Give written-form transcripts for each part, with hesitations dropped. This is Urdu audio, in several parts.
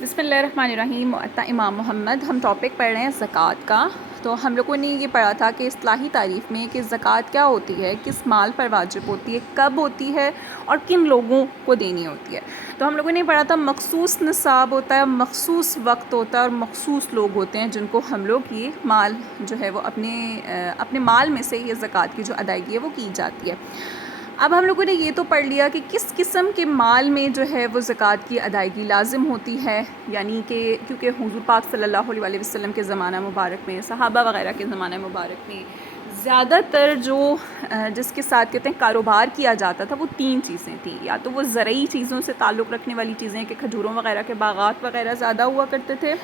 بسم اللہ الرحمن الرحیم۔ معطا امام محمد، ہم ٹاپک پڑھ رہے ہیں زکوٰۃ کا۔ تو ہم لوگوں نے یہ پڑھا تھا کہ اصطلاحی تعریف میں کہ زکوٰۃ کیا ہوتی ہے، کس مال پر واجب ہوتی ہے، کب ہوتی ہے اور کن لوگوں کو دینی ہوتی ہے۔ تو ہم لوگوں نے پڑھا تھا مخصوص نصاب ہوتا ہے، مخصوص وقت ہوتا ہے اور مخصوص لوگ ہوتے ہیں جن کو ہم لوگ یہ مال جو ہے وہ اپنے مال میں سے یہ زکوٰۃ کی جو ادائیگی ہے وہ کی جاتی ہے۔ اب ہم لوگوں نے یہ تو پڑھ لیا کہ کس قسم کے مال میں جو ہے وہ زکوٰۃ کی ادائیگی لازم ہوتی ہے، یعنی کہ کیونکہ حضور پاک صلی اللہ علیہ وسلم کے زمانہ مبارک میں، صحابہ وغیرہ کے زمانہ مبارک میں زیادہ تر جس کے ساتھ کہتے ہیں کاروبار کیا جاتا تھا وہ تین چیزیں تھیں۔ یا تو وہ زرعی چیزوں سے تعلق رکھنے والی چیزیں کہ کھجوروں وغیرہ کے باغات وغیرہ زیادہ ہوا کرتے تھے۔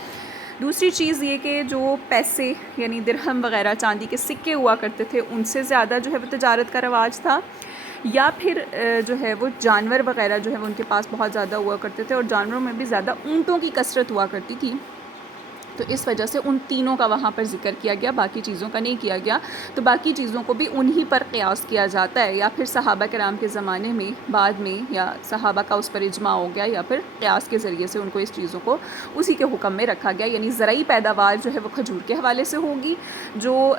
دوسری چیز یہ کہ جو پیسے یعنی درہم وغیرہ چاندی کے سکے ہوا کرتے تھے ان سے زیادہ جو ہے وہ تجارت کا رواج تھا، یا پھر جو ہے وہ جانور وغیرہ جو ہے وہ ان کے پاس بہت زیادہ ہوا کرتے تھے، اور جانوروں میں بھی زیادہ اونٹوں کی کثرت ہوا کرتی تھی، تو اس وجہ سے ان تینوں کا وہاں پر ذکر کیا گیا، باقی چیزوں کا نہیں کیا گیا۔ تو باقی چیزوں کو بھی انہی پر قیاس کیا جاتا ہے، یا پھر صحابہ کرام کے زمانے میں بعد میں یا صحابہ کا اس پر اجماع ہو گیا، یا پھر قیاس کے ذریعے سے ان کو اس چیزوں کو اسی کے حکم میں رکھا گیا۔ یعنی زرعی پیداوار جو ہے وہ کھجور کے حوالے سے ہوگی، جو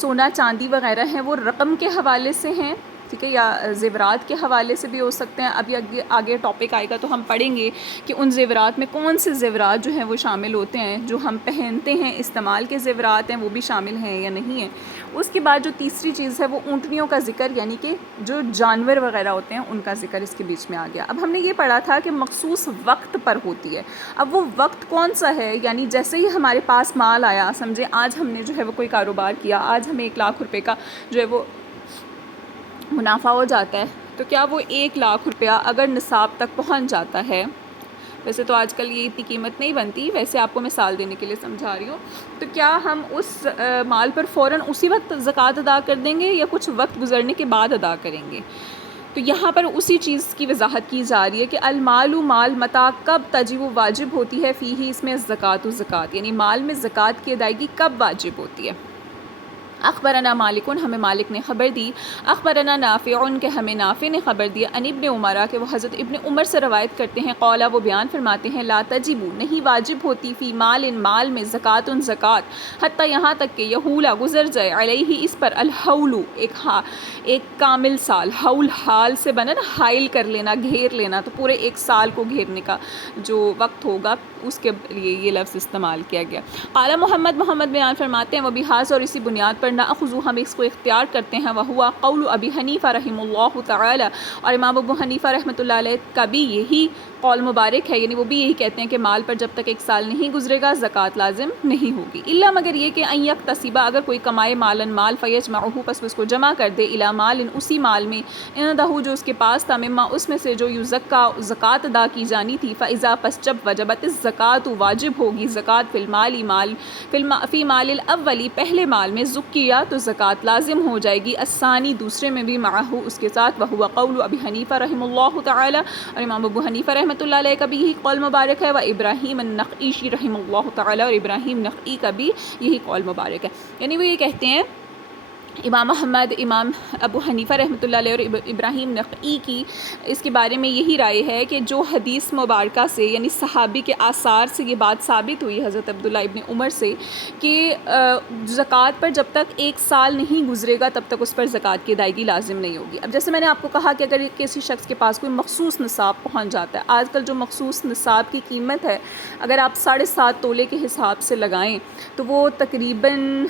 سونا چاندی وغیرہ ہیں وہ رقم کے حوالے سے ہیں، ٹھیک ہے، یا زیورات کے حوالے سے بھی ہو سکتے ہیں۔ ابھی آگے ٹاپک آئے گا تو ہم پڑھیں گے کہ ان زیورات میں کون سے زیورات جو ہیں وہ شامل ہوتے ہیں، جو ہم پہنتے ہیں استعمال کے زیورات ہیں وہ بھی شامل ہیں یا نہیں ہیں۔ اس کے بعد جو تیسری چیز ہے وہ اونٹنیوں کا ذکر، یعنی کہ جو جانور وغیرہ ہوتے ہیں ان کا ذکر اس کے بیچ میں آ گیا۔ اب ہم نے یہ پڑھا تھا کہ مخصوص وقت پر ہوتی ہے۔ اب وہ وقت کون سا ہے، یعنی جیسے ہی ہمارے پاس مال آیا، سمجھے آج ہم نے جو ہے وہ کوئی کاروبار کیا، آج ہمیں 1,00,000 روپے کا جو ہے وہ منافع ہو جاتا ہے، تو کیا وہ 1,00,000 روپیہ اگر نصاب تک پہنچ جاتا ہے، ویسے تو آج کل یہ اتنی قیمت نہیں بنتی، ویسے آپ کو مثال دینے کے لیے سمجھا رہی ہوں، تو کیا ہم اس مال پر فوراً اسی وقت زکوٰۃ ادا کر دیں گے یا کچھ وقت گزرنے کے بعد ادا کریں گے؟ تو یہاں پر اسی چیز کی وضاحت کی جا رہی ہے کہ المال مال متا کب تجب واجب ہوتی ہے، فیہ اس میں زکوٰۃ، یعنی مال میں زکوٰۃ کی ادائیگی کب واجب ہوتی ہے۔ اخبرنا مالکن، ہمیں مالک نے خبر دی، اخبرنا نافع کہ ہمیں نافع نے خبر دیا، ان ابن عمر کہ وہ حضرت ابن عمر سے روایت کرتے ہیں، قولا وہ بیان فرماتے ہیں، لا تجب نہیں واجب ہوتی، فی مال میں زکوٰۃ حتیٰ یہاں تک کہ یحولا گزر جائے، علیہ اس پر الحول ایک کامل سال، حول حال سے بنا نا، حائل کر لینا، گھیر لینا، تو پورے ایک سال کو گھیرنے کا جو وقت ہوگا اس کے لیے یہ لفظ استعمال کیا گیا۔ قال محمد بیان فرماتے ہیں، وہ بحاظ اور اسی بنیاد پر ناخذو ہم اس کو اختیار کرتے ہیں، وہوا قول ابی حنیفہ رحمہ اللہ تعالی، اور امام ابو حنیفہ رحمۃ اللہ علیہ کا بھی یہی قول مبارک ہے، یعنی وہ بھی یہی کہتے ہیں کہ مال پر جب تک ایک سال نہیں گزرے گا زکوٰۃ لازم نہیں ہوگی، الا مگر یہ کہ ان یکتسبا اگر کوئی کمائے مالن مال، فیجمعہ پس اس کو جمع کر دے، الی مال اسی مال میں، عندہ جو اس کے پاس تھا، مما اس میں سے جو یزکا زکوٰۃ ادا کی جانی تھی، فاذا پس جب وجبت الزکوٰۃ واجب ہوگی زکوٰۃ، فی مال الاولی پہلے مال میں، زکیہ تو زکوٰۃ لازم ہو جائے گی، الثانی دوسرے میں بھی، معہ اس کے ساتھ، وہو قول ابی حنیفہ رحمہ اللہ تعالی، اور امام ابو حنیفہ رحمۃ اللہ علیہ کا بھی یہی قول مبارک ہے، و ابراہیم النخعی رحمہ اللہ تعالی، اور ابراہیم نخعی کا بھی یہی قول مبارک ہے۔ یعنی وہ یہ کہتے ہیں امام احمد، امام ابو حنیفہ رحمۃ اللہ علیہ اور ابراہیم نخعی کی اس کے بارے میں یہی رائے ہے کہ جو حدیث مبارکہ سے یعنی صحابی کے آثار سے یہ بات ثابت ہوئی حضرت عبداللہ ابن عمر سے کہ زکوٰۃ پر جب تک ایک سال نہیں گزرے گا تب تک اس پر زکوٰۃ کی ادائیگی لازم نہیں ہوگی۔ اب جیسے میں نے آپ کو کہا کہ اگر کسی شخص کے پاس کوئی مخصوص نصاب پہنچ جاتا ہے، آج کل جو مخصوص نصاب کی قیمت ہے اگر آپ 7.5 تولے کے حساب سے لگائیں تو وہ تقریباً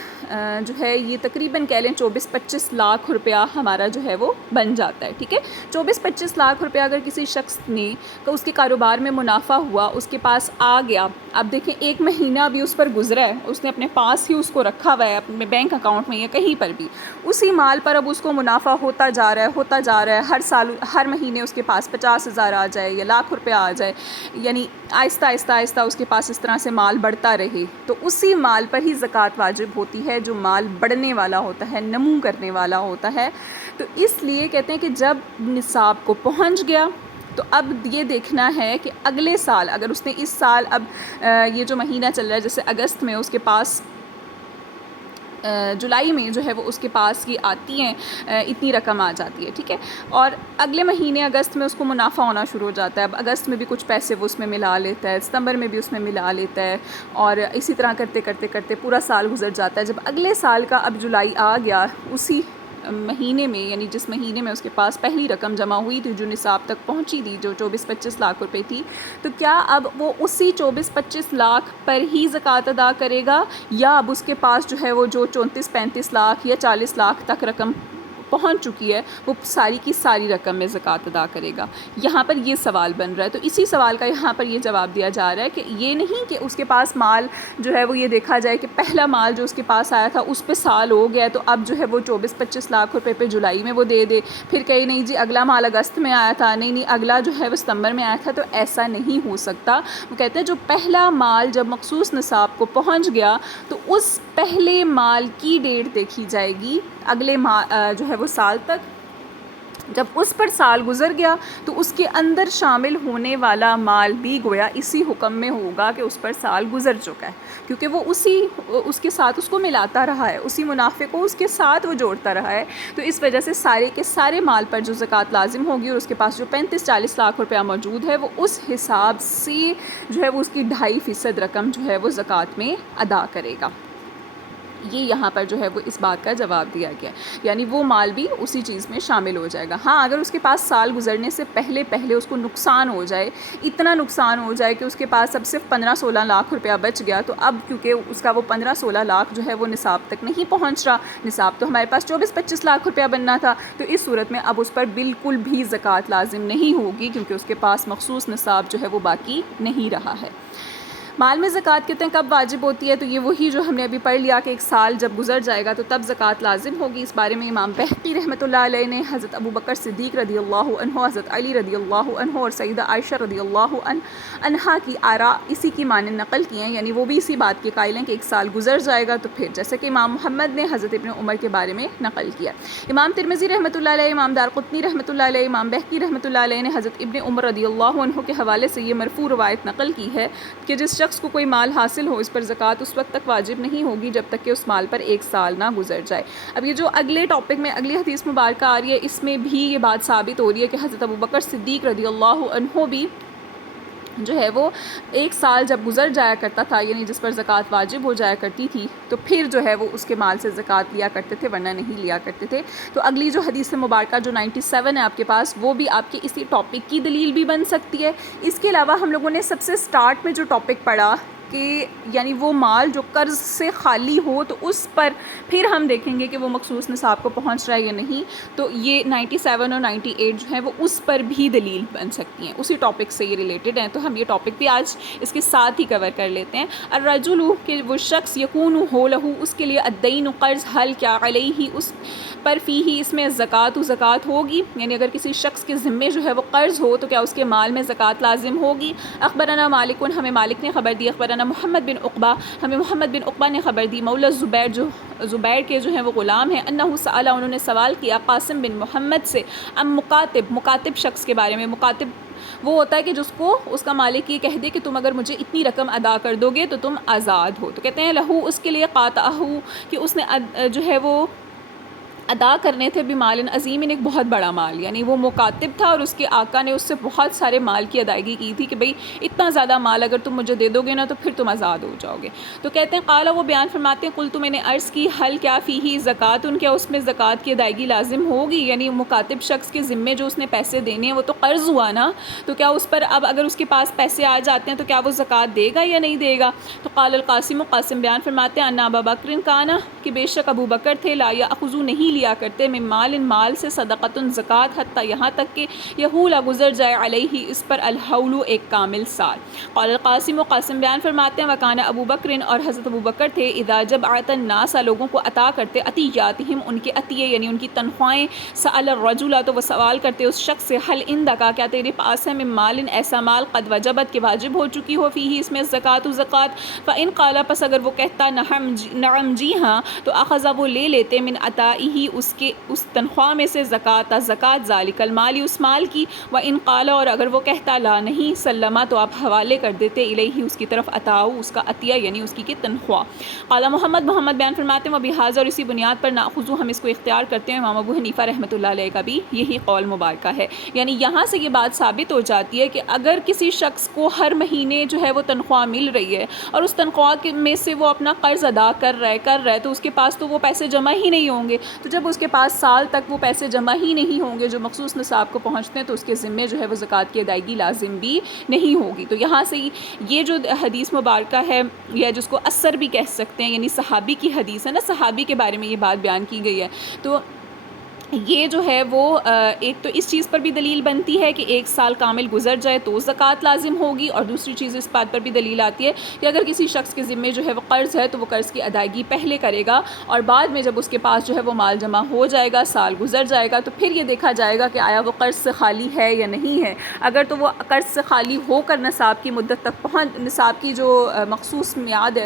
جو ہے یہ تقریباً کہہ لیں 24-25 لاکھ روپیہ ہمارا جو ہے وہ بن جاتا ہے، ٹھیک ہے۔ 24-25 لاکھ روپیہ اگر کسی شخص نے اس کے کاروبار میں منافع ہوا، اس کے پاس آ گیا، اب دیکھیں 1 مہینہ بھی اس پر گزرا ہے، اس نے اپنے پاس ہی اس کو رکھا ہوا ہے اپنے بینک اکاؤنٹ میں یا کہیں پر بھی، اسی مال پر اب اس کو منافع ہوتا جا رہا ہے، ہر سال ہر مہینے اس کے پاس 50,000 آ جائے یا لاکھ روپیہ آ جائے، یعنی آہستہ آہستہ اس کے پاس اس طرح سے مال بڑھتا رہے، تو اسی مال پر ہی زکوٰۃ واجب ہوتی ہے جو مال بڑھنے والا ہوتا ہے، نمو کرنے والا ہوتا ہے۔ تو اس لیے کہتے ہیں کہ جب نصاب کو پہنچ گیا تو اب یہ دیکھنا ہے کہ اگلے سال اگر اس نے اس سال اب یہ جو مہینہ چل رہا ہے جیسے اگست میں اس کے پاس جولائی میں جو ہے وہ اس کے پاس یہ آتی ہیں، اتنی رقم آ جاتی ہے، ٹھیک ہے. اور اگلے مہینے اگست میں اس کو منافع ہونا شروع ہو جاتا ہے. اب اگست میں بھی کچھ پیسے وہ اس میں ملا لیتا ہے، ستمبر میں بھی اس میں ملا لیتا ہے، اور اسی طرح کرتے کرتے کرتے پورا سال گزر جاتا ہے. جب اگلے سال کا اب جولائی آ گیا، اسی مہینے میں، یعنی جس مہینے میں اس کے پاس پہلی رقم جمع ہوئی تھی جو نصاب تک پہنچی تھی، جو 24-25 لاکھ روپے تھی، تو کیا اب وہ اسی 24-25 لاکھ پر ہی زکوٰۃ ادا کرے گا، یا اب اس کے پاس جو ہے وہ جو 34-35 لاکھ یا 40 لاکھ تک رقم پہنچ چکی ہے، وہ ساری کی ساری رقم میں زکوٰۃ ادا کرے گا؟ یہاں پر یہ سوال بن رہا ہے. تو اسی سوال کا یہاں پر یہ جواب دیا جا رہا ہے کہ یہ نہیں کہ اس کے پاس مال جو ہے وہ یہ دیکھا جائے کہ پہلا مال جو اس کے پاس آیا تھا اس پہ سال ہو گیا ہے، تو اب جو ہے وہ 24-25 لاکھ روپے پہ جولائی میں وہ دے دے، پھر کہیں نہیں جی اگلا مال اگست میں آیا تھا، نہیں اگلا جو ہے وہ ستمبر میں آیا تھا. تو ایسا نہیں ہو سکتا. وہ کہتے ہیں جو پہلا مال جب مخصوص نصاب کو پہنچ گیا تو اس پہلے مال کی ڈیٹ دیکھی جائے گی اگلے جو ہے وہ سال تک. جب اس پر سال گزر گیا تو اس کے اندر شامل ہونے والا مال بھی گویا اسی حکم میں ہوگا کہ اس پر سال گزر چکا ہے، کیونکہ وہ اس کے ساتھ اس کو ملاتا رہا ہے، اسی منافع کو اس کے ساتھ وہ جوڑتا رہا ہے. تو اس وجہ سے سارے کے سارے مال پر جو زکوٰۃ لازم ہوگی، اور اس کے پاس جو 35-40 لاکھ روپیہ موجود ہے، وہ اس حساب سے جو ہے وہ اس کی 2.5% رقم جو ہے وہ زکوٰۃ میں ادا کرے گا. یہ یہاں پر جو ہے وہ اس بات کا جواب دیا گیا، یعنی وہ مال بھی اسی چیز میں شامل ہو جائے گا. ہاں اگر اس کے پاس سال گزرنے سے پہلے اس کو نقصان ہو جائے، اتنا نقصان ہو جائے کہ اس کے پاس اب صرف 15-16 لاکھ روپیہ بچ گیا، تو اب کیونکہ اس کا وہ 15-16 لاکھ جو ہے وہ نصاب تک نہیں پہنچ رہا، نصاب تو ہمارے پاس 24-25 لاکھ روپیہ بننا تھا، تو اس صورت میں اب اس پر بالکل بھی زکوٰۃ لازم نہیں ہوگی، کیونکہ اس کے پاس مخصوص نصاب جو ہے وہ باقی نہیں رہا ہے. مال میں زکوٰۃ کہتے ہیں کب واجب ہوتی ہے؟ تو یہ وہی جو ہم نے ابھی پڑھ لیا کہ ایک سال جب گزر جائے گا تو تب زکوٰۃ لازم ہوگی. اس بارے میں امام بہقی رحمۃ اللہ علیہ نے حضرت ابو بکر صدیق رضی اللہ عنہ، حضرت علی رضی اللہ عنہ اور سیدہ عائشہ رضی اللہ عنہا کی آراء اسی کی مانند نقل کی ہیں، یعنی وہ بھی اسی بات کے قائل ہیں کہ ایک سال گزر جائے گا. تو پھر جیسے کہ امام محمد نے حضرت ابن عمر کے بارے میں نقل کیا، امام ترمذی رحمۃ اللہ علیہ، امام دارقطنی رحمۃ اللہ علیہ، امام بہقی رحمۃ اللہ علیہ نے حضرت ابن عمر رضی اللہ عنہ کے حوالے سے یہ مرفوع روایت نقل کی ہے کہ جس شخص کو کوئی مال حاصل ہو، اس پر زکوٰۃ اس وقت تک واجب نہیں ہوگی جب تک کہ اس مال پر ایک سال نہ گزر جائے. اب یہ جو اگلے ٹاپک میں اگلی حدیث مبارکہ آ رہی ہے، اس میں بھی یہ بات ثابت ہو رہی ہے کہ حضرت ابو بکر صدیق رضی اللہ عنہ بھی جو ہے وہ ایک سال جب گزر جایا کرتا تھا، یعنی جس پر زکوٰۃ واجب ہو جایا کرتی تھی، تو پھر جو ہے وہ اس کے مال سے زکوٰۃ لیا کرتے تھے، ورنہ نہیں لیا کرتے تھے. تو اگلی جو حدیث مبارکہ جو 97 ہے آپ کے پاس، وہ بھی آپ کے اسی ٹاپک کی دلیل بھی بن سکتی ہے. اس کے علاوہ ہم لوگوں نے سب سے سٹارٹ میں جو ٹاپک پڑھا کہ یعنی وہ مال جو قرض سے خالی ہو، تو اس پر پھر ہم دیکھیں گے کہ وہ مخصوص نصاب کو پہنچ رہا ہے یا نہیں. تو یہ 97 اور 98 جو ہیں وہ اس پر بھی دلیل بن سکتی ہیں، اسی ٹاپک سے یہ ریلیٹڈ ہیں. تو ہم یہ ٹاپک بھی آج اس کے ساتھ ہی کور کر لیتے ہیں. الرجل کہ وہ شخص یکون ہو لہو، اس کے لیے الدین قرض، حل کیا علیہ اس پر فی ہی اس میں زکوٰۃ ہوگی، یعنی اگر کسی شخص کے ذمے جو ہے وہ قرض ہو تو کیا اس کے مال میں زکوٰۃ لازم ہوگی. اخبرنا مالک، ہمیں مالک نے خبر دی، اخبرنا محمد بن عقبہ، ہمیں محمد بن عقبہ نے خبر دی، مولا زبیر، جو زبیر کے جو ہیں وہ غلام ہیں، انہو سأل، انہوں نے سوال کیا قاسم بن محمد سے، مکاتب شخص کے بارے میں. مکاتب وہ ہوتا ہے کہ جس کو اس کا مالک یہ کہہ دے کہ تم اگر مجھے اتنی رقم ادا کر دو گے تو تم آزاد ہو. تو کہتے ہیں لہو اس کے لیے قاطعہ، کہ اس نے جو ہے وہ ادا کرنے تھے بمال عظیم، ایک بہت بڑا مال، یعنی وہ مکاتب تھا اور اس کے آقا نے اس سے بہت سارے مال کی ادائیگی کی تھی کہ بھئی اتنا زیادہ مال اگر تم مجھے دے دو گے نا تو پھر تم آزاد ہو جاؤ گے. تو کہتے ہیں قالا، وہ بیان فرماتے ہیں قلت، میں نے عرض کی، حل کیا فیہ زکوٰۃ، ان کیا اس میں زکوٰۃ کی ادائیگی لازم ہوگی؟ یعنی مکاتب شخص کے ذمے جو اس نے پیسے دینے ہیں وہ تو قرض ہوا نا، تو کیا اس پر اب اگر اس کے پاس پیسے آ جاتے ہیں تو کیا وہ زکوٰۃ دے گا یا نہیں دے گا؟ تو قال القاسم، قاسم بیان فرماتے ہیں ان ابا بکر کانا، کہ بے شک ابو بکر تھے، لا یاخذو نہیں لیا کرتے، من مال سے صدقۃ زکوٰۃ، حتی یہاں تک کہ یحول گزر جائے علیہ اس پر الحول ایک کامل سال. قال القاسم، قاسم بیان فرماتے ہیں وکان ابو بکر، اور حضرت ابو بکر تھے، اذا جب اعطى الناس لوگوں کو عطا کرتے، عطیاتہم ان کے عطیے یعنی ان کی تنخواہیں، سأل الرجل تو وہ سوال کرتے اس شخص سے، حل عندک کیا تیرے پاس ہے، من مال ایسا مال، قد وجبت کہ واجب ہو چکی ہو، فیہ اس میں زکوٰۃ، فإن قال پس اگر وہ کہتا نعم جی ہاں، تو اخذ وہ لے لیتے، من عطائہ اس تنخواہ میں سے زکوٰۃ ذالک المال اس مال کی، و ان قال اور اگر وہ کہتا لا نہیں سلمہ تو آپ حوالے کر دیتے الیہ اس کی طرف عطاؤ اس کا عطیہ یعنی اس کی تنخواہ۔ قال محمد بیان فرماتے ہیں وبہذا اور اسی بنیاد پر ناخذو ہم اس کو اختیار کرتے ہیں، امام ابو حنیفہ رحمۃ اللہ علیہ کا بھی یہی قول مبارکہ ہے۔ یعنی یہاں سے یہ بات ثابت ہو جاتی ہے کہ اگر کسی شخص کو ہر مہینے جو ہے وہ تنخواہ مل رہی ہے اور اس تنخواہ میں سے وہ اپنا قرض ادا کر رہا ہے تو اس کے پاس تو وہ پیسے جمع ہی نہیں ہوں گے، تو جب اس کے پاس سال تک وہ پیسے جمع ہی نہیں ہوں گے جو مخصوص نصاب کو پہنچتے ہیں تو اس کے ذمے جو ہے وہ زکوٰۃ کی ادائیگی لازم بھی نہیں ہوگی۔ تو یہاں سے یہ جو حدیث مبارکہ ہے یا جس کو اثر بھی کہہ سکتے ہیں، یعنی صحابی کی حدیث ہے نا، صحابی کے بارے میں یہ بات بیان کی گئی ہے، تو یہ جو ہے وہ ایک تو اس چیز پر بھی دلیل بنتی ہے کہ 1 سال کامل گزر جائے تو زکوٰۃ لازم ہوگی، اور دوسری چیز اس بات پر بھی دلیل آتی ہے کہ اگر کسی شخص کے ذمے جو ہے وہ قرض ہے تو وہ قرض کی ادائیگی پہلے کرے گا، اور بعد میں جب اس کے پاس جو ہے وہ مال جمع ہو جائے گا، سال گزر جائے گا، تو پھر یہ دیکھا جائے گا کہ آیا وہ قرض سے خالی ہے یا نہیں ہے۔ اگر تو وہ قرض سے خالی ہو کر نصاب کی مدت تک نصاب کی جو مخصوص میعاد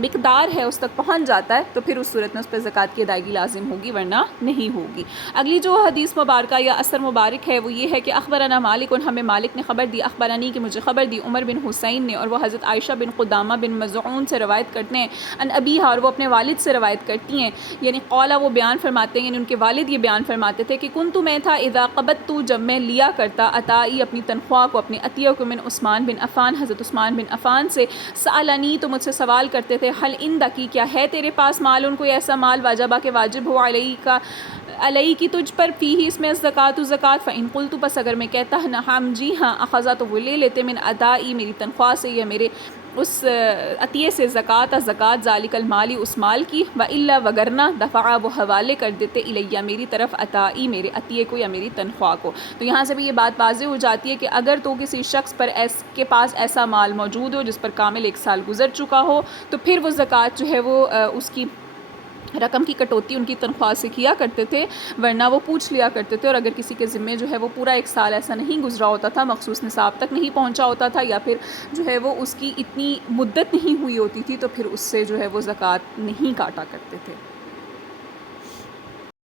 مقدار ہے اس تک پہنچ جاتا ہے تو پھر اس صورت میں اس پہ زکوٰۃ کی ادائیگی لازم ہوگی، ورنہ نہیں ہوگی۔ اگلی جو حدیث مبارکہ یا اثر مبارک ہے وہ یہ ہے کہ اخبرنا مالک، ہمیں مالک نے خبر دی، اخبرانی کہ مجھے خبر دی عمر بن حسین نے، اور وہ حضرت عائشہ بن قدامہ بن مظعون سے روایت کرتے ہیں، ان ابیہا اور وہ اپنے والد سے روایت کرتی ہیں، یعنی قولا وہ بیان فرماتے ہیں، یعنی ان کے والد یہ بیان فرماتے تھے کہ کنت میں تھا اذا قبضت جب میں لیا کرتا عطائی اپنی تنخواہ کو، اپنے عطیہ کو، من عثمان بن عفان حضرت عثمان بن عفان سے، سألنی تو مجھ سے سوال کرتے تھے، حل عندکی کیا ہے تیرے پاس مال ان کوئی ایسا مال واجبہ کہ واجب ہو علیہ کی تجھ پر فی ہی اس میں زکوٰۃ زکوٰۃ، فإن قلت بس اگر میں کہتا ہم جی ہاں، اخذا تو وہ لے لیتے من ادائی میری تنخواہ سے یا میرے اس عطیے سے زکوٰۃ ذالک المالی اس مال کی، والا وگرنہ دفع وہ حوالے کر دیتے الیہ میری طرف عطائی میرے عطیے کو یا میری تنخواہ کو۔ تو یہاں سے بھی یہ بات واضح ہو جاتی ہے کہ اگر تو کسی شخص پر کے پاس ایسا مال موجود ہو جس پر کامل 1 سال گزر چکا ہو تو پھر وہ زکوٰۃ جو ہے وہ اس کی رقم کی کٹوتی ان کی تنخواہ سے کیا کرتے تھے، ورنہ وہ پوچھ لیا کرتے تھے، اور اگر کسی کے ذمے جو ہے وہ پورا 1 سال ایسا نہیں گزرا ہوتا تھا، مخصوص نصاب تک نہیں پہنچا ہوتا تھا، یا پھر جو ہے وہ اس کی اتنی مدت نہیں ہوئی ہوتی تھی تو پھر اس سے جو ہے وہ زکوٰۃ نہیں کاٹا کرتے تھے۔